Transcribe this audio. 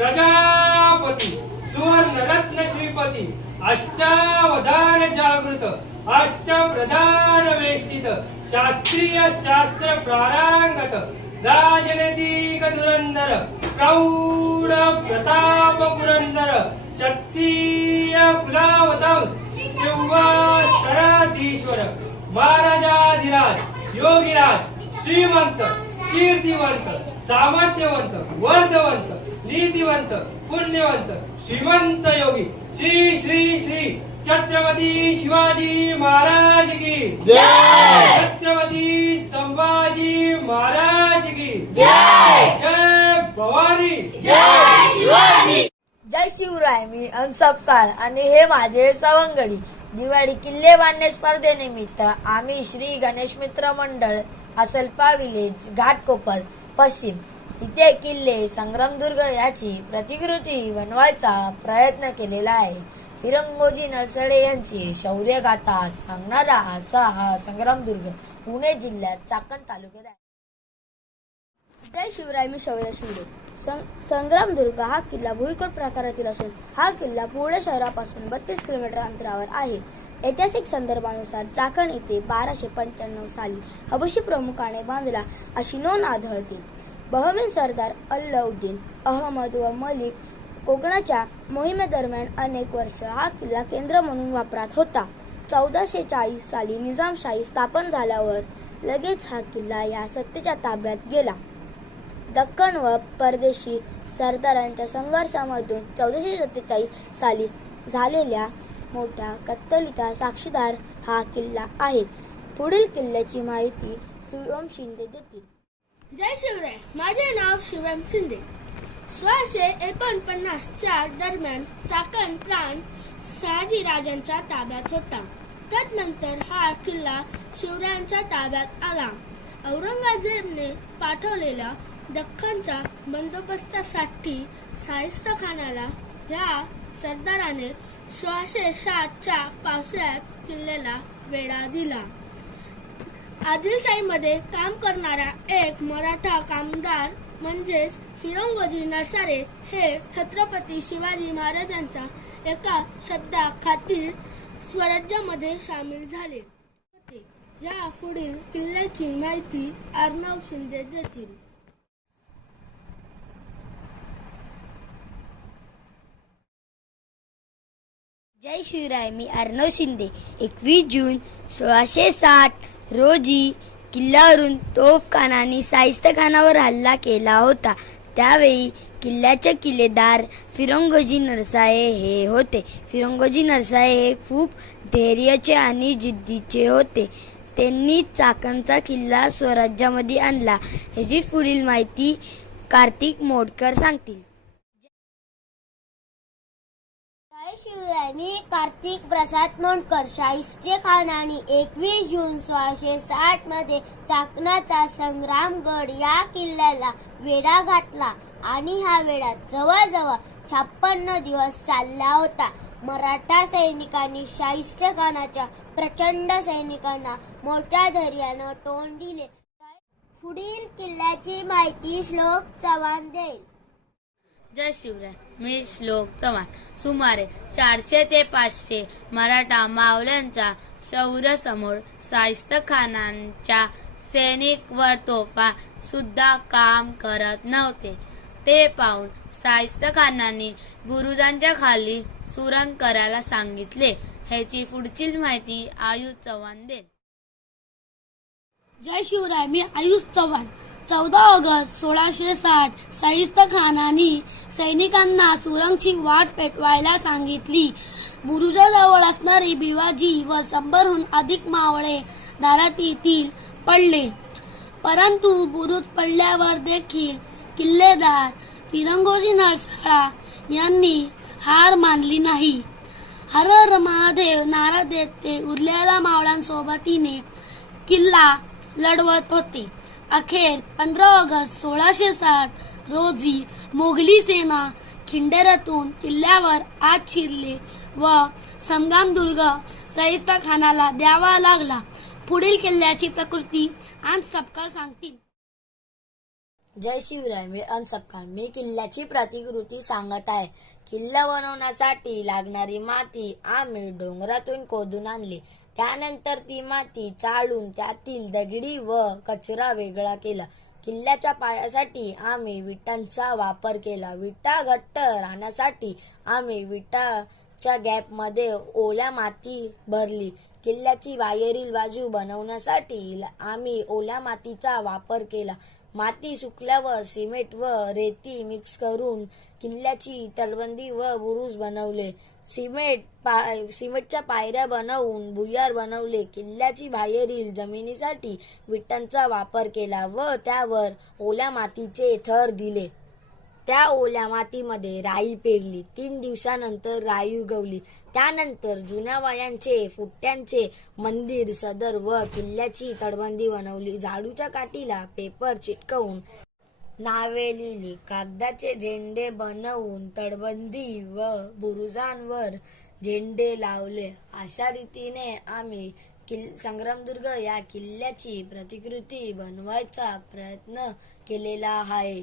प्रजापती सुवर्ण रत्न श्रीपती अष्टावधान जागृत अष्टप्रधान वेष्टित शास्त्रीय शास्त्र प्रारांगत राजनैतिक धुरंधर प्रौढ प्रताप पुरंदर क्षत्रिय कुलावतांस सिंहासनाधीश्वर महाराजाधिराज योगीराज श्रीमंत कीर्तिवंत सामर्थ्यवंत वर्धवंत नीतिवंत पुण्यवंत श्रीमंत योगी. श्री श्री श्री. छत्रपती शिवाजी महाराज की. छत्रपती संभाजी महाराज की. जय! भवानी. जय शिवराय मी अंसपकाळ आणि हे माझे सवंगडी. दिवाळी किल्ले बांधणे स्पर्धेनिमित्त आम्ही श्री गणेश मित्र मंडळ असलपा विलेज घाटकोपर पश्चिम. इथे किल्ले संग्रामदुर्ग याची प्रतिकृती बनवायचा प्रयत्न केलेला आहे. फिरंगोजी नरसडे यांची शौर्य गाथा सांगणारा असा हा संग्रामदुर्ग पुणे जिल्ह्यात चाकण तालुक्यात आहे. जय शिवराय मी शौर्य शिंदे. संग्रामदुर्ग हा किल्ला भुईकोट प्रकारातील असून हा किल्ला पुणे शहरापासून बत्तीस किलोमीटर अंतरावर आहे. ऐतिहासिक संदर्भानुसार चाकण येथे बाराशे पंच्याण्णव साली हबशी प्रमुखाने बांधला अशी नोंद आढळते. बहमीन सरदार अल्लाउद्दीन अहमद व मलिक कोकणाच्या मोहिमेदरम्यान अनेक वर्ष हा किल्ला केंद्र म्हणून वापरात होता. चौदाशे चाळीस साली निजामशाही स्थापन झाल्यावर लगेच हा किल्ला या सत्तेच्या ताब्यात गेला. दक्कन व परदेशी सरदारांच्या संघर्षामधून चौदाशे सत्तेचाळीस साली झालेल्या मोठ्या कत्तलीचा साक्षीदार हा किल्ला आहे. पुढील किल्ल्याची माहिती शिवम शिंदे देतील. जय शिवराय. माझे नाव शिवम शिंदे. सोळाशे एकोणपन्नासच्या दरम्यान चाकण प्राण शहाजीराजांच्या ताब्यात होता. तदनंतर हा किल्ला शिवरायांच्या ताब्यात आला. औरंगजेबने पाठवलेल्या दख्खनच्या बंदोबस्तासाठी शाहिस्त खानाला ह्या सरदाराने सोळाशे साठच्या पावसाळ्यात किल्ल्याला वेढा दिला. आदिलशाहीमध्ये काम करणारा एक मराठा कामगार म्हणजेच फिरंगोजी नरसारे हे छत्रपती शिवाजी महाराजांच्या एका शब्दा खातील स्वराज्यामध्ये सामील झाले. होते या पुढील किल्ल्याची माहिती अर्णव शिंदे देतील. जय शिवराय मी अर्णव शिंदे. एकवीस जून सोळाशे साठ रोजी किल्ल्यावरून तोफखानाने साहिस्त खानावर हल्ला केला होता. त्यावेळी किल्ल्याचे किल्लेदार फिरंगोजी नरसाळे हे होते. फिरंगोजी नरसाळे हे खूप धैर्याचे आणि जिद्दीचे होते. त्यांनी चाकणचा किल्ला स्वराज्यामध्ये आणला. ह्याची पुढील माहिती कार्तिक मोडकर सांगतील. शिवरायांनी कार्तिक प्रसाद मोंडकर शाहिस्ते खानाने एकवीस जून सोळाशे साठमध्ये चाकणाचा संग्रामगड या किल्ल्याला वेढा घातला. आणि हा वेढा जवळजवळ छप्पन्न दिवस चालला होता. मराठा सैनिकांनी शाहिस्ते खानाच्या प्रचंड सैनिकांना मोठ्या धैर्यानं तोंड दिले. पुढील किल्ल्याची माहिती श्लोक चव्हाण देईल. जय शिवराय. मी श्लोक चव्हाण. सुमारे चारशे ते पाचशे मराठा मावल्यांच्या शौर्य समोर शाहिस्त खानांच्या सैनिक व तोफा सुद्धा काम करत नव्हते. ते पाहून साहिस्त खानांनी बुरुजांच्या खाली सुरंग करायला सांगितले. ह्याची पुढची माहिती आयुष चव्हाण देईल. जय शिवराय. मी आयुष चव्हाण. चौदा ऑगस्ट सोळाशे साठ शाहिस्त खानाने सैनिकांना सुरंगची वाट पेटवायला सांगितली. बुरुजाजवळ असणारी भिवाजी व शंभरहून अधिक मावळे दारात येथील पडले. परंतु बुरुज पडल्यावर देखील किल्लेदार फिरंगोजी नरसाळा यांनी हार मानली नाही. हर हर महादेव नारा देत ते उरलेल्या मावळ्यांसोबतीने किल्ला लढवत होते. अखेर पंधरा ऑगस्ट सोळाशे साठ रोजी मोगली सेना खिंडेरातून किल्ल्यावर आत शिरले व संगमदुर्ग सहिस्ता खानाला द्यावा लागला. पुढील किल्ल्याची प्रकृती आणि सपकाळ सांगतील. जय शिवराय मी अनसपकाळ मी किल्ल्याची प्रतिकृती सांगत आहे. किल्ला बनवण्यासाठी लागणारी माती आम्ही डोंगरातून खोदून आणली. त्यानंतर ती माती चाळून त्यातील दगडी व कचरा वेगळा केला. किल्ल्याच्या पायासाठी आम्ही विटांचा वापर केला. विटा घट्ट राहण्यासाठी आम्ही विटाच्या गॅपमध्ये ओल्या माती भरली. किल्ल्याची बाहेरील बाजू बनवण्यासाठी आम्ही ओल्या मातीचा वापर केला. माती सुकल्यावर सिमेंट व रेती मिक्स करून किल्ल्याची तलबंदी व बुरुज बनवले. सिमेंट पाय सिमेंटच्या पायऱ्या बनवून भुयार बनवले. किल्ल्याची बाहेरील जमिनीसाठी विटांचा वापर केला व त्यावर ओल्या मातीचे थर दिले. त्या ओल्या मातीमध्ये राई पेरली. तीन दिवसानंतर राई उगवली. त्यानंतर जुन्या वयांचे फुट्ट्यांचे मंदिर सदर व किल्ल्याची तटबंदी बनवली. झाडूच्या काठीला पेपर चिटकवून नावे लिहिली. कागदाचे झेंडे बनवून तटबंदी व बुरुजांवर झेंडे लावले. अशा रीतीने आम्ही किल संग्रामदुर्ग या किल्ल्याची प्रतिकृती बनवायचा प्रयत्न केलेला आहे.